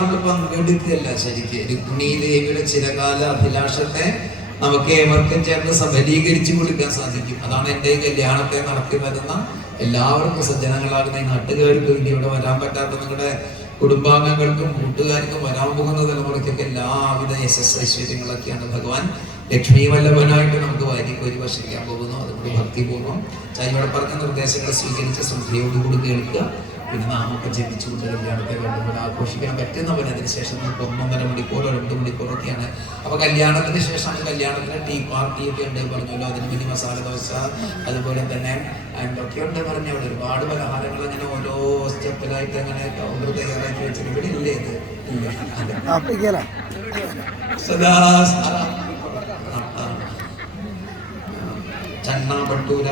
നമ്മൾ പങ്കെടുക്കുകയല്ല ശരിക്ക്. രുക്മിണി ദേവിയുടെ ചിരകാല അഭിലാഷത്തെ നമുക്ക് ഏവർക്കും ചേർന്ന് സഫലീകരിച്ചു കൊടുക്കാൻ സാധിക്കും. അതാണ് എന്റെ കല്യാണത്തെ നടത്തി വരുന്ന എല്ലാവർക്കും സജ്ജനങ്ങളാകുന്ന ഈ നാട്ടുകാർക്ക് വേണ്ടി ഇവിടെ വരാൻ പറ്റാത്ത നിങ്ങളുടെ കുടുംബാംഗങ്ങൾക്കും കൂട്ടുകാർക്കും വരാൻ പോകുന്ന തലമുറയ്ക്കൊക്കെ എല്ലാവിധ യശസ് ഐശ്വര്യങ്ങളൊക്കെയാണ് ഭഗവാൻ ലക്ഷ്മി വല്ലഭനായിട്ട് നമുക്ക് വാരിക്കോരി വർഷിക്കാൻ പോകുന്നു. അതുകൊണ്ട് ഭക്തിപൂർവം ചായവിടെ പറഞ്ഞ നിർദ്ദേശങ്ങൾ സ്വീകരിച്ച് ശ്രദ്ധയോടുകൂടി കേൾക്കുക. പിന്നെ നാമൊക്കെ ജപിച്ചുകൊണ്ട് കല്യാണത്തെ വേണ്ടുമ്പോൾ ആഘോഷിക്കാൻ പറ്റുന്നവരതിന് അതിനുശേഷം നമുക്ക് ഒന്നൊന്നര മണിക്കൂറോ രണ്ട് മണിക്കൂറൊക്കെയാണ്. അപ്പൊ കല്യാണത്തിന് ശേഷം കല്യാണത്തിന് ടീ പാർട്ടി ഒക്കെ ഉണ്ട് പറഞ്ഞല്ലോ. അതിന് വേണ്ടി മസാല ദോശ അതുപോലെ തന്നെ എന്തൊക്കെ ഉണ്ട് പറഞ്ഞ അവിടെ ഒരുപാട് പലഹാരങ്ങൾ അങ്ങനെ ഓരോ സ്റ്റെപ്പിലായിട്ട് അങ്ങനെ കൗണ്ടർ തയ്യാറാക്കി വെച്ചിട്ട് ഇവിടെ ഇല്ലേ ഇത്? ഇല്ല സദാ ചണ്ണ പട്ടൂര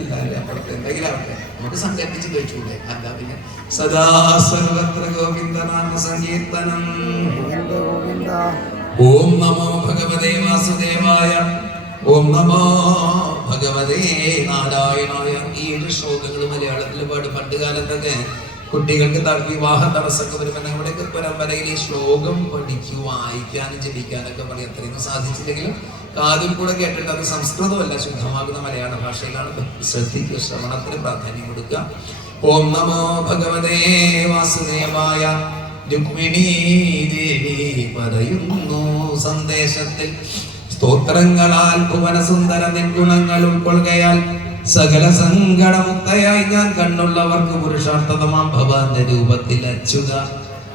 എന്തെങ്കിലും സങ്കല്പിച്ച് കഴിച്ചൂടെ അല്ല പിന്നെ. സദാ സർവത്ര ഗോവിന്ദനാമ സങ്കീർത്തനം. ഓം നമോ ഭഗവതേ വാസുദേവായ ഓം നമോ ഭഗവതേ നാരായണായ. ഈ ഏഴ് ശ്ലോകങ്ങൾ മലയാളത്തിൽ പാട്. പണ്ട് കാലത്തൊക്കെ കുട്ടികൾക്ക് വിവാഹ തടസ്സമൊക്കെ വരുമ്പോൾ നമ്മുടെയൊക്കെ പരമ്പരയിൽ ഈ ശ്ലോകം പഠിക്കൂ വായിക്കാനും ജപിക്കാനൊക്കെ പറയും. അത്രയും സാധിച്ചില്ലെങ്കിലും കാതിൽ കൂടെ കേട്ടിട്ട് അത് സംസ്കൃതമല്ല ശുദ്ധമാകുന്ന മലയാള ഭാഷയിലാണ്. ശ്രദ്ധിക്കുക ശ്രവണത്തിന് പ്രാധാന്യം കൊടുക്കുക. ഓം നമോ ഭഗവതേ വാസുദേവായ ദേവി പറയുന്നു സന്ദേശത്തിൽ. സ്തോത്രങ്ങളാൽ ഭുവനസുന്ദര നിഗുണങ്ങൾ ഉൾക്കൊള്ളുകയാൽ സകല സങ്കടമുക്തയായി ഞാൻ കണ്ണുള്ളവർക്ക് പുരുഷാർത്ഥതമാം ഭവാന്റെ രൂപത്തിൽ അച്ചുക.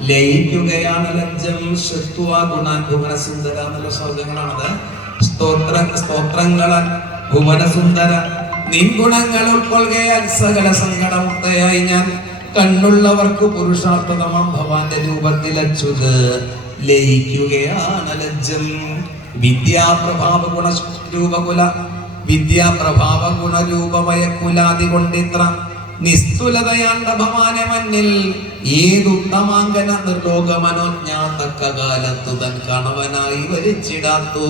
ലയിക്കുകയാണ് ലജ്ജം. ശ്രുത്വാ ഗുണാൻ ഭുവനസുന്ദര എന്നുള്ള ശ്ലോകങ്ങളാണത്. സ്തോത്ര സ്തോത്രങ്ങളാൽ ഭുവനസുന്ദര. നിൻഗുണങ്ങൾ ഉൾക്കൊള്ളുകയാൽ സകല സങ്കടമുക്തയായി ഞാൻ. കണ്ണുള്ളവർക്ക് പുരുഷാർത്ഥതമാം ഭവാന്റെ രൂപത്തിൽ അച്യുത് ലയിക്കുകയാണ് ലജ്ജം. വിദ്യാപ്രഭാവ ഗുണ രൂപകുല വിദ്യാപ്രഭാവ ഗുണരൂപമയ കുലാതി കൊണ്ടിത്ര. നിസ്തുലതയാണ്ട ഭവാനെ മഞ്ഞിൽ ഏതുത്തമാങ്കന നിർലോകമനോജ്ഞാതക്ക കാലത്തു തൻ കണവനായി വരിച്ചിടാത്തു.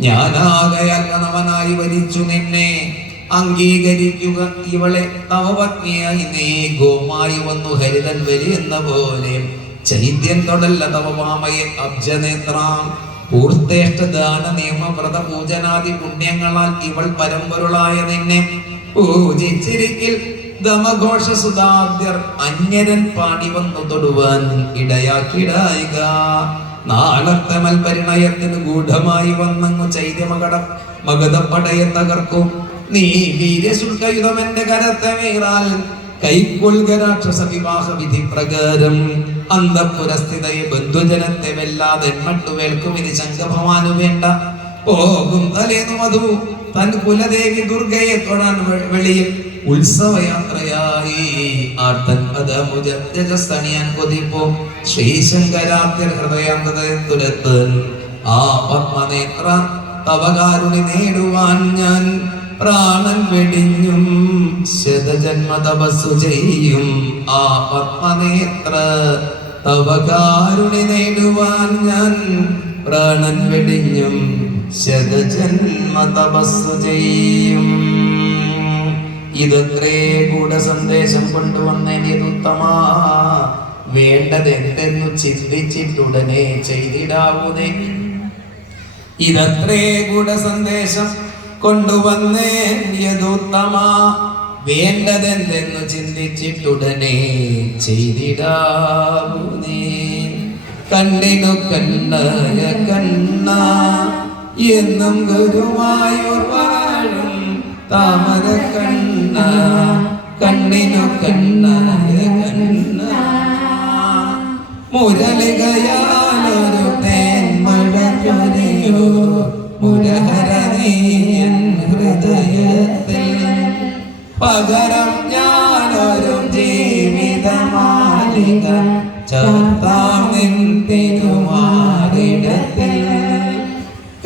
ഞാനാകയാൽ കണവനായി വരിച്ചു നിന്നെ. അംഗീകരിക്കുക ഇവളെ തവപത്നിയായി നീ ഗോമായി വന്നു ഹരിതൻ വലിയെന്ന പോലെ. ചൈത്യൻ തൊടല്ല തവമാമയെ അബ്ജനേത്രാം. പൂർത്തേഷ്ട ദാന നിയമവ്രത പൂജനാദി പുണ്യങ്ങളാൽ ഇവൾ പരമ്പൊരുളായ നിന്നെ. പൂജിച്ചിരിക്കിൽ ദമഘോഷ സുതാദ്യർ അന്യരൻ പാടി വന്നു തൊടുവാൻ ഇടയാക്കിടായിക നാളത്തെ മൽപരിണയത്തിന് ഗൂഢമായി വന്നങ്ങു ചൈത്യമകട മകതപ്പടയെ തകർക്കും. നീ വീര്യശുൽക്കയുധം എന്റെ കരത്തെ മീറാൽ. കൈക്കൊള്ളുക രാക്ഷസ വിവാഹ വിധി പ്രകാരം അന്തപുരസ്ഥിതയെ ബന്ധുജനത്തെ വെല്ലാതെ മട്ടുവേൽക്കും ഇനി ശങ്കഭവാനു വേണ്ട. പോകും തലേന്നു മധു തൻ കുലദേവി ദുർഗയെ തൊഴാൻ വെളിയിൽ ഉത്സവയാത്രയായി. ആർത്തൻ പദമുജസ്തണിയാൻ കൊതിപ്പോ. ശ്രീശങ്കരാത്യർ ഹൃദയാന്തരത്തുരത്ത് ആ പത്മനേത്ര തവകാരുണി നേടുവാൻ ഞാൻ പ്രാണൻ വെടിഞ്ഞും ശതജന്മ തപസ്സു ചെയ്യും. ആ പത്മനേത്ര തവകാരുണി നേടുവാൻ ഞാൻ പ്രാണൻ വെടിഞ്ഞും ശതജന്മ തപസ് ചെയ്യും ഇതത്രേ കൂടെ സന്ദേശം കൊണ്ടുവന്നതിനുത്തമാ വേണ്ടതെന്തെന്നു ചിന്തിച്ചിട്ടുടനെ ചെയ്തിടാവുന്നേ ഇതത്രേ കൂടെ സന്ദേശം കൊണ്ടുവന്നേ യതുത്തമ വേണ്ടതെന്തെന്നു ചിന്തിച്ചിട്ടുടനെ ചെയ്തിടാവുന്നേ കണ്ണിനു കണ്ണയ കണ്ണ. എന്നും ഗുരുവായൂർ വാഴും. താമര കണ്ണ കണ്ണിനു കണ്ണായ കണ്ണ മുരളികയാലൊരു തേന്മഴ ചൊരിയോ മുരഹരനീയൻ ഹൃദയത്തിൽ. പകരം ഞാനൊരു ജീവിതമാലിക. ചേർത്താം നിൻ തിരുമാറിടത്തിൽ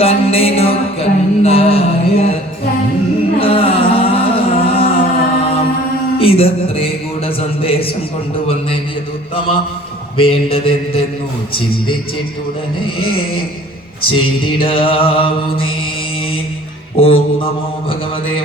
കണ്ണിനു കണ്ണായ കണ്ണ. ഇതത്രേ കൂടെ സന്ദേശം കൊണ്ടുവന്നതിന് ഉത്തമ. വേണ്ടതെന്തെന്നു ചിന്തിച്ചിട്ടുടനെ ചെയ്തിടാവൂ നീ. ഓം നമോ ഭഗവതേ